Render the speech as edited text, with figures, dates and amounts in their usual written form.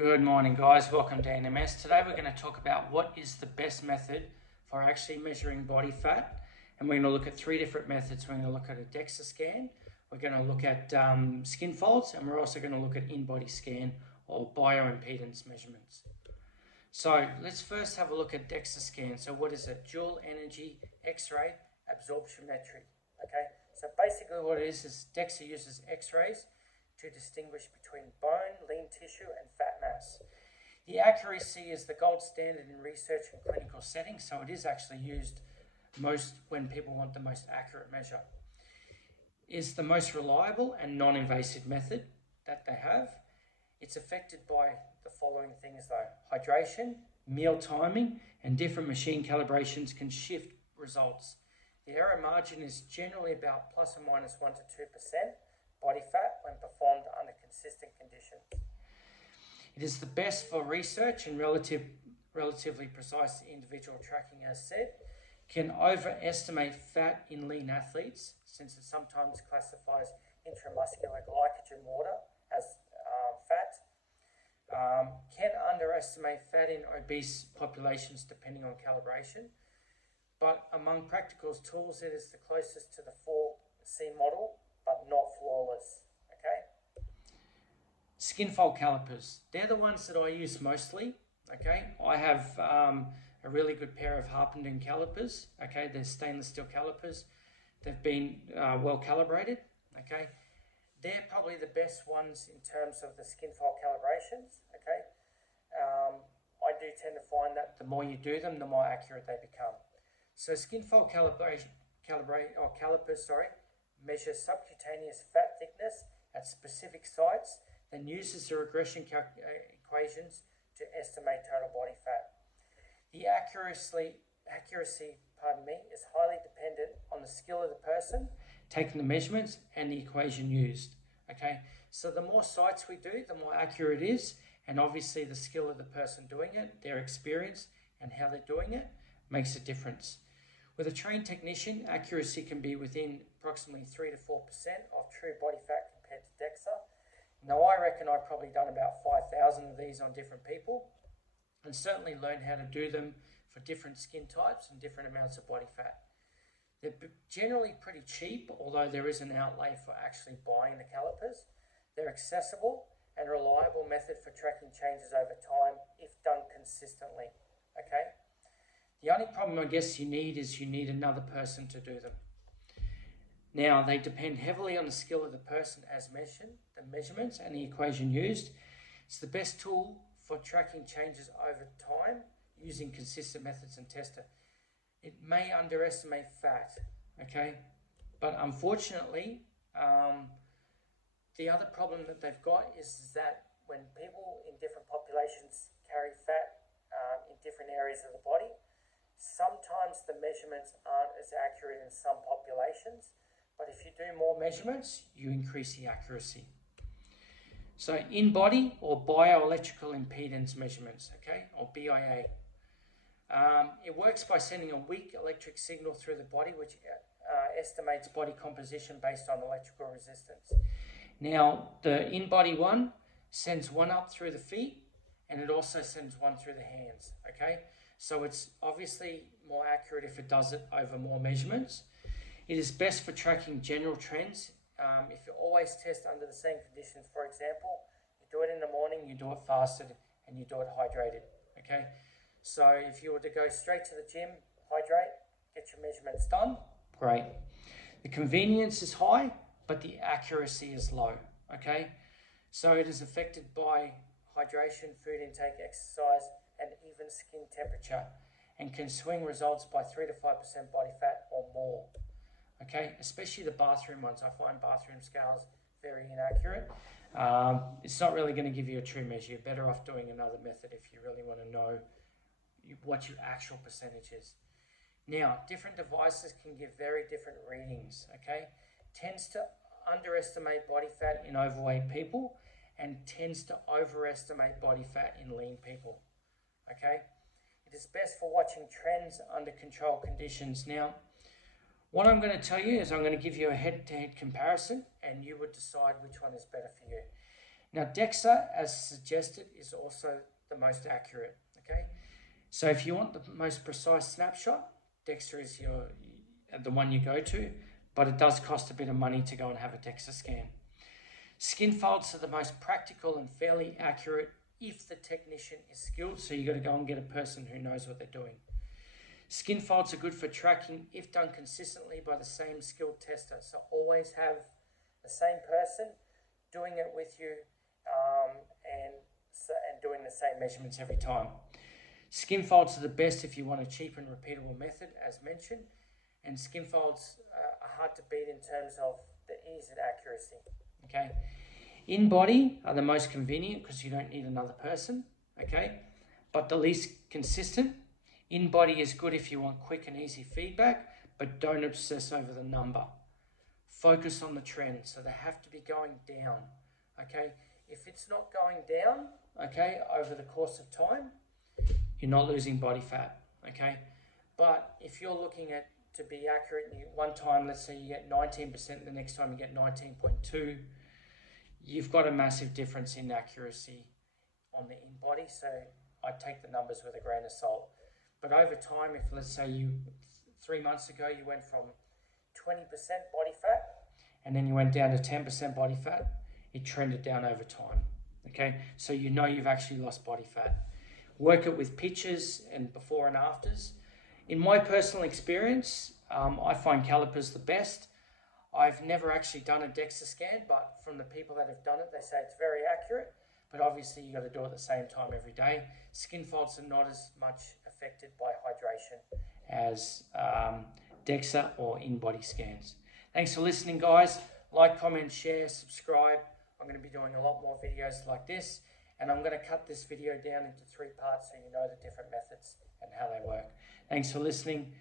Good morning, guys. Welcome to NMS. Today we're going to talk about what is the best method for actually measuring body fat. And we're going to look at three different methods. We're going to look at a DEXA scan, we're going to look at skin folds, and we're also going to look at in-body scan or bioimpedance measurements. So let's first have a look at DEXA scan. So what is it? Dual energy X-ray absorptiometry. Okay, so basically what it is DEXA uses X-rays to distinguish between bone, lean tissue, and fat mass. The accuracy is the gold standard in research and clinical settings, so it is actually used most when people want the most accurate measure. It's the most reliable and non-invasive method that they have. It's affected by the following things though: hydration, meal timing, and different machine calibrations can shift results. The error margin is generally about plus or minus 1 to 2% body fat when performed under consistent conditions. It is the best for research and relatively precise individual tracking, as said. Can overestimate fat in lean athletes, since it sometimes classifies intramuscular glycogen water as fat. Can underestimate fat in obese populations depending on calibration. But among practical tools, it is the closest to the 4C model, but not flawless. Okay. Skin fold calipers. They're the ones that I use mostly. Okay. I have a really good pair of Harpenden calipers. Okay. They're stainless steel calipers. They've been well calibrated. Okay. They're probably the best ones in terms of the skin fold calibrations. Okay. I do tend to find that the more you do them, the more accurate they become. So skin fold calipers measure subcutaneous fat thickness at specific sites, then uses the regression equations to estimate total body fat. The accuracy is highly dependent on the skill of the person taking the measurements and the equation used. Okay, so the more sites we do, the more accurate it is, and obviously the skill of the person doing it, their experience, and how they're doing it makes a difference. With a trained technician, accuracy can be within approximately 3 to 4% of true body fat compared to DEXA. Now, I reckon I've probably done about 5,000 of these on different people, and certainly learned how to do them for different skin types and different amounts of body fat. They're generally pretty cheap, although there is an outlay for actually buying the calipers. They're accessible and reliable method for tracking changes over time if done consistently. Okay. The only problem I guess you need another person to do them. Now, they depend heavily on the skill of the person as mentioned, the measurements and the equation used. It's the best tool for tracking changes over time using consistent methods and tester. It may underestimate fat, okay? But unfortunately, the other problem that they've got is that when people in different populations carry fat in different areas of the body, sometimes the measurements aren't as accurate in some populations, but if you do more measurements, you increase the accuracy. So in-body or bioelectrical impedance measurements, okay, or BIA. It works by sending a weak electric signal through the body, which estimates body composition based on electrical resistance. Now, the in-body one sends one up through the feet, and it also sends one through the hands, okay? So it's obviously more accurate if it does it over more measurements. It is best for tracking general trends. If you always test under the same conditions, for example, you do it in the morning, you do it fasted, and you do it hydrated, okay? So if you were to go straight to the gym, hydrate, get your measurements done, great. The convenience is high, but the accuracy is low, okay? So it is affected by hydration, food intake, exercise, and even skin temperature, and can swing results by 3 to 5% body fat or more. Okay, especially the bathroom ones. I find bathroom scales very inaccurate. It's not really going to give you a true measure. You're better off doing another method if you really want to know what your actual percentage is. Now, different devices can give very different readings. Okay, tends to underestimate body fat in overweight people and tends to overestimate body fat in lean people. Okay, it is best for watching trends under controlled conditions. Now, what I'm going to tell you is I'm going to give you a head-to-head comparison, and you would decide which one is better for you. Now, DEXA, as suggested, is also the most accurate, okay? So if you want the most precise snapshot, DEXA is the one you go to, but it does cost a bit of money to go and have a DEXA scan. Skin folds are the most practical and fairly accurate if the technician is skilled, so you got to go and get a person who knows what they're doing. Skin folds are good for tracking if done consistently by the same skilled tester. So always have the same person doing it with you and doing the same measurements every time. Skin folds are the best if you want a cheap and repeatable method, as mentioned. And skin folds are hard to beat in terms of the ease and accuracy. Okay. In body are the most convenient because you don't need another person. Okay. But the least consistent. In body is good if you want quick and easy feedback, but don't obsess over the number. Focus on the trend. So they have to be going down. Okay. If it's not going down, okay, over the course of time, you're not losing body fat. Okay. But if you're looking at to be accurate, one time, let's say you get 19%, the next time you get 19.2, you've got a massive difference in accuracy on the in-body, so I take the numbers with a grain of salt. But over time, if let's say 3 months ago you went from 20% body fat and then you went down to 10% body fat, it trended down over time. Okay, so you know you've actually lost body fat. Work it with pictures and before and afters. In my personal experience, I find calipers the best. I've never actually done a DEXA scan, but from the people that have done it, they say it's very accurate. But obviously, you've got to do it at the same time every day. Skin folds are not as much affected by hydration as DEXA or in-body scans. Thanks for listening, guys. Like, comment, share, subscribe. I'm going to be doing a lot more videos like this, and I'm going to cut this video down into 3 parts so you know the different methods and how they work. Thanks for listening.